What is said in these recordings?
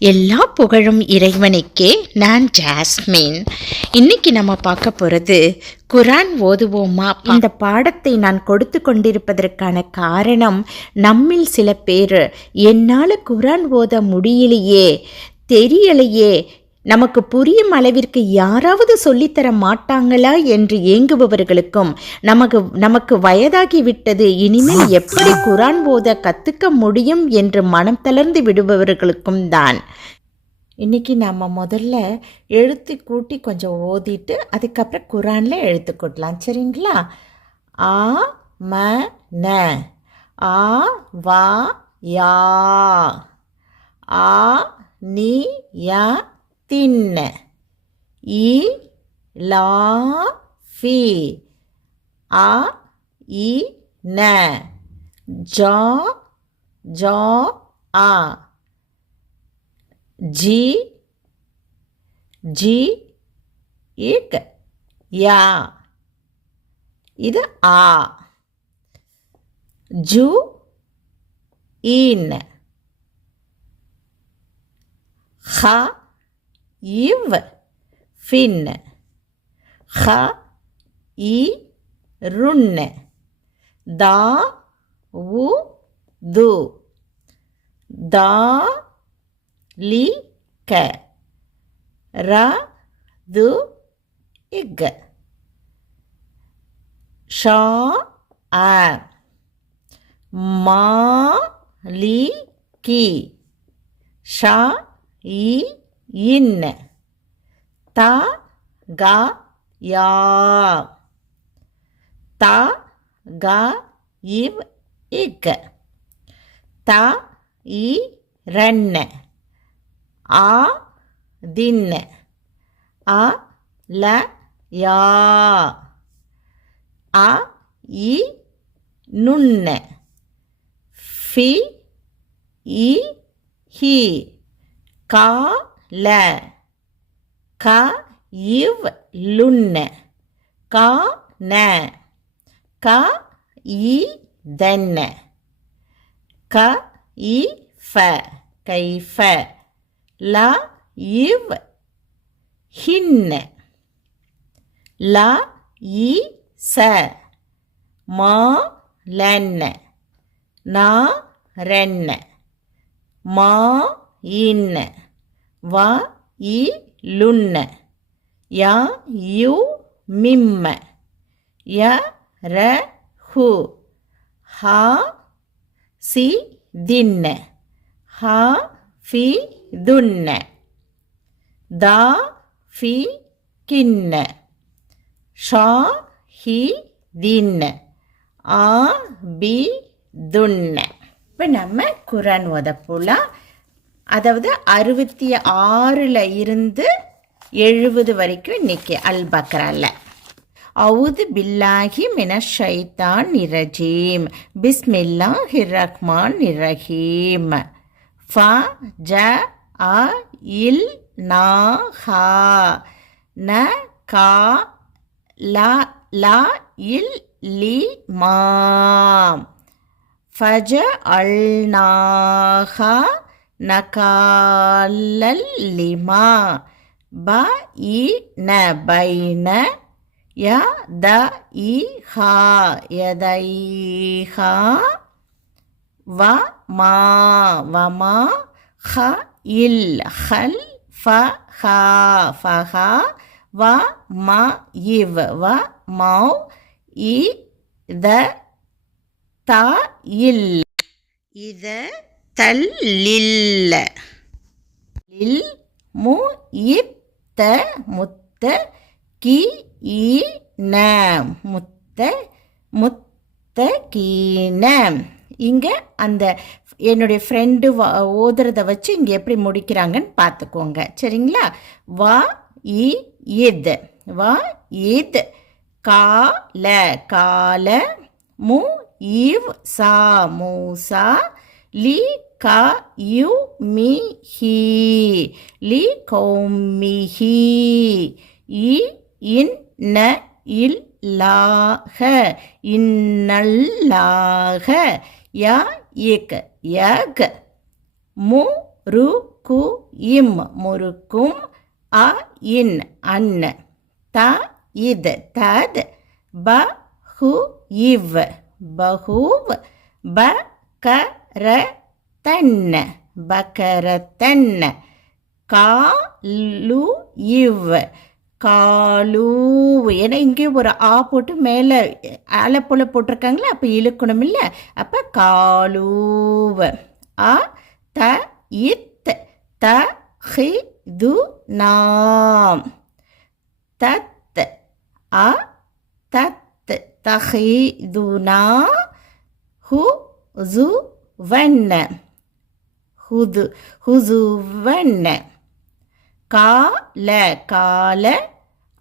எல்லா புகழும் இறைவனுக்கே. நான் ஜாஸ்மின். இன்னைக்கு நம்ம பார்க்க போகிறது குரான் ஓதுவோமா. இந்த பாடத்தை நான் கொடுத்து கொண்டிருப்பதற்கான காரணம், நம்மில் சில பேர் என்னால் குரான் ஓத முடியலையே, தெரியலையே, நமக்கு புரியும் அளவிற்கு யாராவது சொல்லித்தர மாட்டாங்களா என்று ஏங்குபவர்களுக்கும், நமக்கு வயதாகிவிட்டது, இனிமேல் எப்படி குரான் ஓத கற்றுக்க முடியும் என்று மனம் தளர்ந்து விடுபவர்களுக்கும் தான். இன்றைக்கி நம்ம முதல்ல எழுத்து கூட்டி கொஞ்சம் ஓதிட்டு அதுக்கப்புறம் குரானில் எழுத்து கூட்டலாம், சரிங்களா? ஆ ம ந, ஆ வா யா, ஆ நீ யா தின்ன, இ லா ஃபி, ஆ இ ந, ஜா ஜா ஆ, ஜி ஜி இக் யா, இது ஆ, ஜு இன், ஹ இவ் ஃபின், ஹ இ ருன், தா உ து, தா லி க, ர து இக், ஷா அ, மா லி கி, ஷா இ இன், த க யா, த க இவ் இக், த இ ரன், ஆ தின், அ ல யா, அ இ நுண், ஃபி இ ஹி, கா ல, க இவ் லுன், கா ந, க இ தன், க இ ஃப கைஃப, ல இவ் ஹின், ல இ ச, மா லன், நா ரன், மா இன், வ இ லுன், ய யு மிம், ய ர ஹு, ஹ சி தின், ஹ ஃபி துன், தா ஃபி கின், ஷா ஹி தின், ஆ பி துன். இப்போ நம்ம குரான் ஓதப்போலாம். அதாவது 66ல் இருந்து 70 வரைக்கும் இன்னைக்கு அல் பக்ரால. அவுது பில்லாஹி மினஷ் ஷைத்தானிர் ரஜீம், பிஸ்மில்லாஹிர் ரஹ்மானிர் ரஹீம், ஃப ஜ அ இல் நா ஹா, ந கா லா லா இல் லி மா, ஃபஜ அல் நாஹா நகாலல் லிமா, ப இ ந பைன, ய த இ ஹா யதைஹா, வ மா வமா, ஹ இல் ஹல், ஃப ஹா ஃபஹா, வ ம இவ் வ மௌ, இ த த இல், இத தல் லில், லில் மு இத்த முத்த, கி இ ந முத்த, முத்த கீன. இங்கே அந்த என்னுடைய ஃப்ரெண்டு ஓதுறத வச்சு இங்கே எப்படி முடிக்கிறாங்கன்னு பார்த்துக்கோங்க, சரிங்களா? வா இ இத், வா இத், கால கால, மு இவ் சா மூசா, லி க யு மி ஹி, லி கௌமிஹி, இ இன் ந இல் லாஹ, இன்னல்லாஹ, ய இக் யக், மு ரு கு இம் முறுக்கும் அ இன் அன் த இத் தத் ப ஹு இவ் பஹூவ் ப க ர தன் பகரத்தன் கா லு இவ் காலூவ். ஏன்னா இங்கே ஒரு ஆ போட்டு மேலே அலப்போல போட்டிருக்காங்களே, அப்போ இழுக்கணும் இல்லை, அப்போ காலூவ். அ த இத் த ஹி து நாம் தத் அ தத் தஹி துனா ஹு ஜு வண்ண ஹுது ஹுசுவண்ண கால கால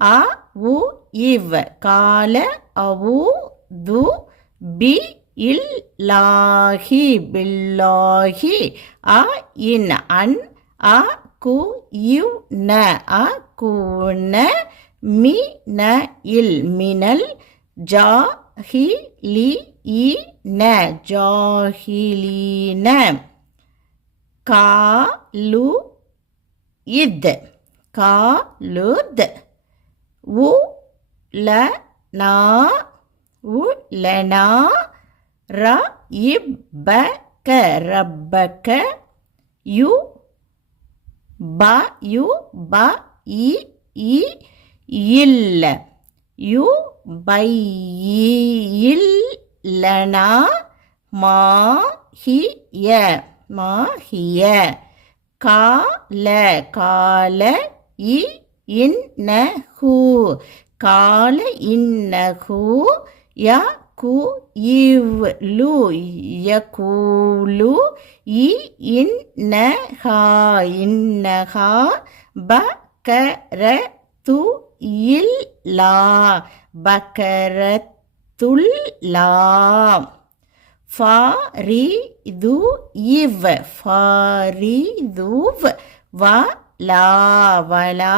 அ உ இவ் கால அவு து பி இல்லாஹி பில்லாஹி அ இன் அன் அ கு யு ந அ குன மி ந இல் மினல் ஜாஹிலி ந ஜாஹிலீன காலு இத் காலுத் உ ல நா உ லனா ர இப்பக ரப்பக யு ப யு ப இ இ இல்ல யு பை இல் லனா மா ஹிய மா ஹிய கால கால இ இன்னஹு கால இன்னஹு ய கு இவ் லு யகூலு இ இன்னஹா இன்னஹா பகரத்து இல்லா பகரத்துல்லா ஃபாரிது இவ் ஃபாரிதுவ் வலா வலா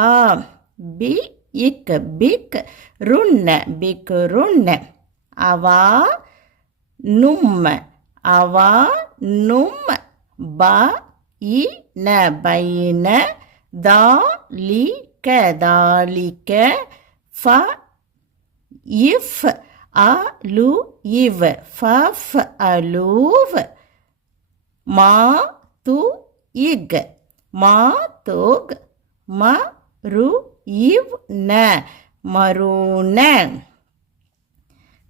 பி இக் பிக் ருன்ன பிக் ருன்ன அவா நும் அவா நும் ப இன பைன தாலிக தாலிக ஃப இஃப் அலு இவ் ஃபஃப் அலூவ் மா து இக் மா துக் ம ரு இவ் ந மருன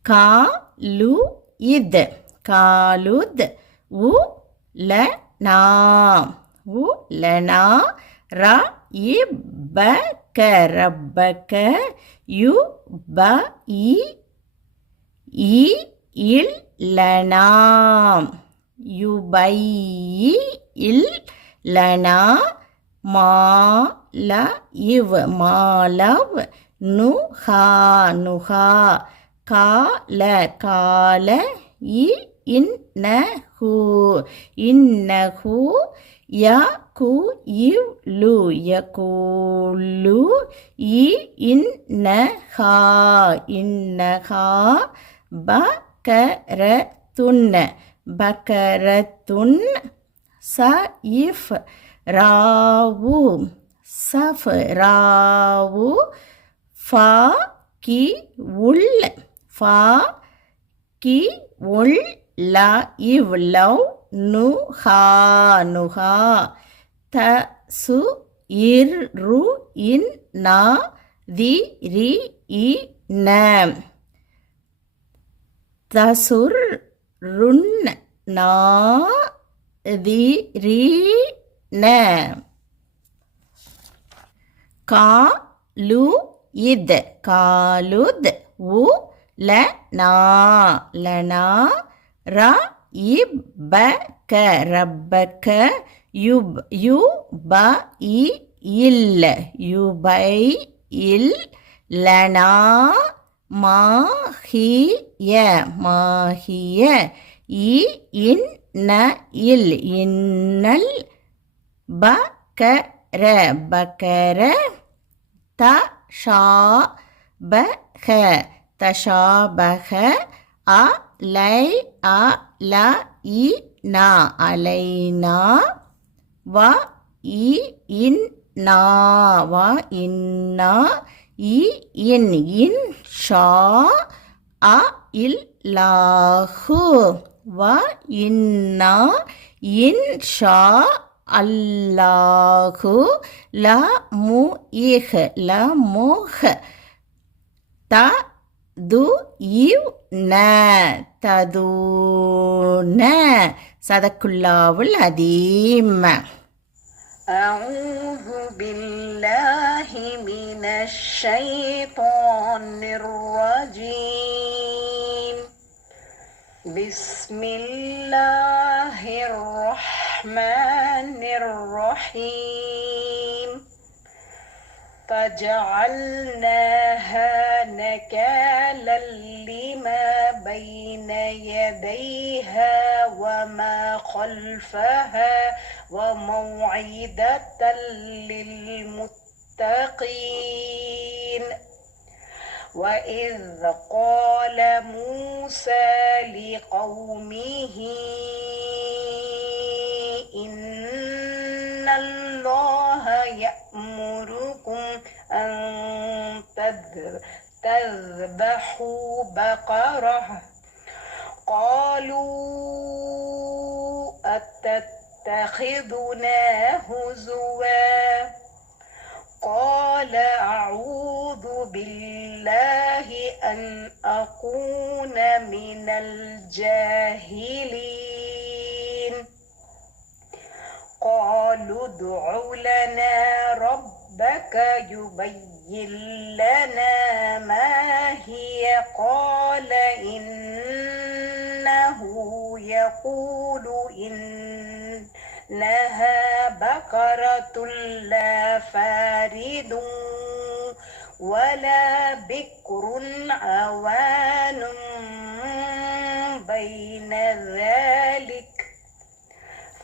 காலு இத் காலுத் உ ல நா உ ல நா ர இப்பக ரப்பக யு ப இ இல் லனா யுபை இல் லனா மால இவ் மாலவ் நுஹா நுஹா கால கால இ இன்னஹு இன்னஹு யகு இவ் லு யகூலு இ இன்னஹா இன்னஹா பகரத்துன் பகரத்துன் சயிஃப் ராவு சஃப் ராவு ஃபா கி உல் ஃபா கி உல் லா இவ் லவ் நுஹா நுஹா த சு இர் ரு இன் நா தி ரி இ ந தசுர் ருன் நா தி ரி ந காலு இத் காலுத் உ ல நா லனா ர இப்பக ரப்பக யுப் யு ப இ இல் யுபை இல் லனா மாஹிய மாஹிய இ இன்ன இல் இன்னல் பகர பகர தஷாபஹ தஷாபஹ அலை அல இனா அலைனா வ இ இன் நா வா இன்னா இ இன் இன்ஷா அ இல்லாஹு வா இன்னா இன்ஷா அல்லாஹு ல மு இஹ் ல முஹ் த து இவ் ந ததுன சதக்குல்லாவுல் அதீம். أعوذ بالله من الشيطان الرجيم. بسم الله الرحمن الرحيم. فجعلناها نكالا لما بين يديها وما خلفها وموعظة للمتقين. وإذ قال موسى لقومه إن الله يأمركم أن تذبحوا بقرة. قالوا أتتخذنا هزوا. قال أعوذ بالله أن أكون من الجاهلين. قالوا ادع لنا ربك يبين لنا ما هي. قال إنه يقول إنها بقرة لا فارض ولا بكر عوان بين ذلك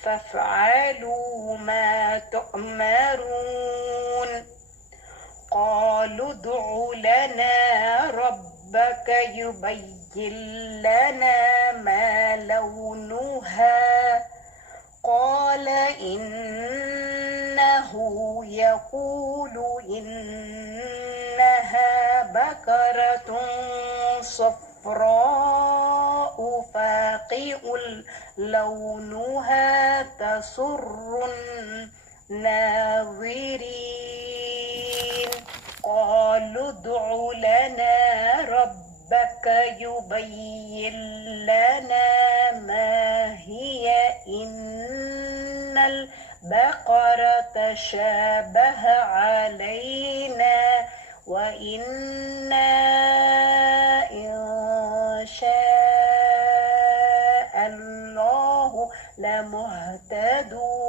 فافعلوا ما تؤمرون. قالوا ادع لنا ربك يبين لنا ما لونها. قال إنه يقول إنها بقرة صفراء فاقع لونها تسر الناظرين. قالوا ادع لنا ربك يبين لنا ما هي إن البقرة شابه علينا وإنا إن شاء الله لمهتدون.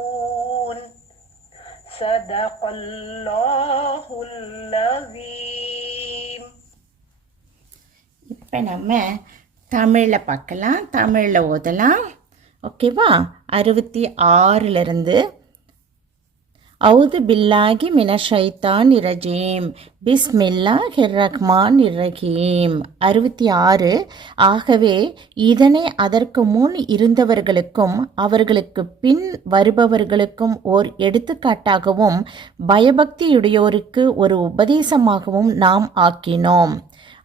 صدق الله العظيم. இப்போ நம்ம தமிழில் பார்க்கலாம், தமிழில் ஓதலாம். ஓகேவா? 66லிருந்து அவுது பில்லாகி மின ஷைத்தான் இரஜீம் பிஸ்மில்லாஹிர் ரஹ்மான் இரஹீம். 66. ஆகவே இதனை அதற்கு முன் இருந்தவர்களுக்கும் அவர்களுக்கு பின் வருபவர்களுக்கும் ஓர் எடுத்துக்காட்டாகவும் பயபக்தியுடையோருக்கு ஒரு உபதேசமாகவும் நாம் ஆக்கினோம்.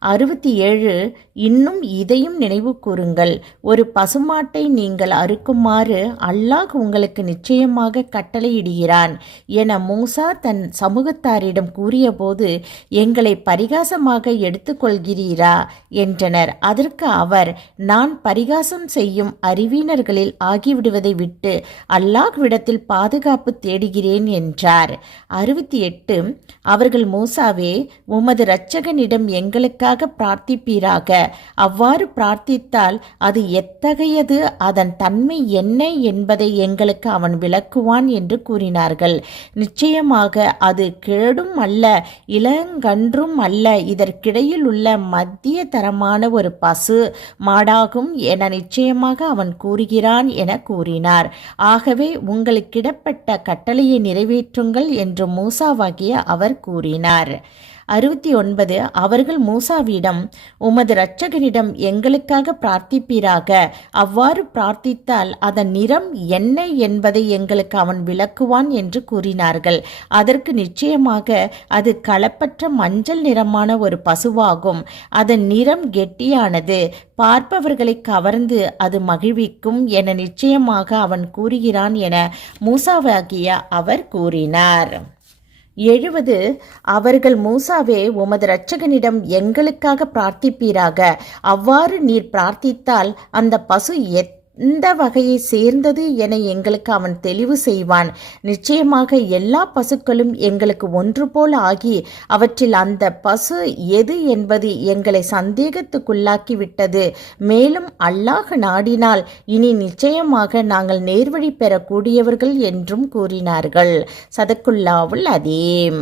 67. இன்னும் இதையும் நினைவு கூறுங்கள், ஒரு பசுமாட்டை நீங்கள் அறுக்குமாறு அல்லாஹ் உங்களுக்கு நிச்சயமாக கட்டளையிடுகிறான் என மூசா தன் சமூகத்தாரிடம் கூறியபோது எங்களை பரிகாசமாக எடுத்துக்கொள்கிறீரா என்றனர். அதற்கு அவர், நான் பரிகாசம் செய்யும் அறிவீனர்களில் ஆகிவிடுவதை விட்டு அல்லாஹ்விடத்தில் பாதுகாப்பு தேடுகிறேன் என்றார். 68. அவர்கள் மூசாவே, உமது இரட்சகனிடம் எங்களுக்காக பிரார்த்திப்பீராக. அவ்வாறு பிரார்த்தித்தால் அது எத்தகையது, அதன் தன்மை என்ன என்பதை எங்களுக்கு அவன் விளக்குவான் என்று கூறினார்கள். நிச்சயமாக அது கிழடும் அல்ல இளங்கன்றும் அல்ல, இதற்கிடையில் உள்ள மத்திய தரமான ஒரு பசு மாடாகும் என நிச்சயமாக அவன் கூறுகிறான் என கூறினார். ஆகவே உங்களுக்கிடப்பட்ட கட்டளையை நிறைவேற்றுங்கள் என்று மூசாவாகிய அவர் கூறினார். 69 அவர்கள் மூசாவிடம், உமது இரட்சகனிடம் எங்களுக்காக பிரார்த்திப்பீராக, அவ்வாறு பிரார்த்தித்தால் அதன் நிறம் என்ன என்பதை எங்களுக்கு அவன் விளக்குவான் என்று கூறினார்கள். அதற்கு நிச்சயமாக அது களப்பற்ற மஞ்சள் நிறமான ஒரு பசுவாகும். அதன் நிறம் கெட்டியானது, பார்ப்பவர்களை கவர்ந்து அது மகிழ்விக்கும் என நிச்சயமாக அவன் கூறுகிறான் என மூசாவாகிய அவர் கூறினார். 70 அவர்கள் மூசாவே, உமது இரட்சகனிடம் எங்களுக்காக பிரார்த்திப்பீராக, அவ்வாறு நீர் பிரார்த்தித்தால் அந்த பசு எந்த வகையை சேர்ந்தது என எங்களுக்கு அவன் தெளிவு செய்வான். நிச்சயமாக எல்லா பசுக்களும் எங்களுக்கு ஒன்று போல் ஆகி அவற்றில் அந்த பசு எது என்பது எங்களை சந்தேகத்துக்குள்ளாக்கிவிட்டது. மேலும் அல்லாஹ் நாடினால் இனி நிச்சயமாக நாங்கள் நேர்வழி பெறக்கூடியவர்கள் என்றும் கூறினார்கள். சதக்குல்லாவுல் அதீம்.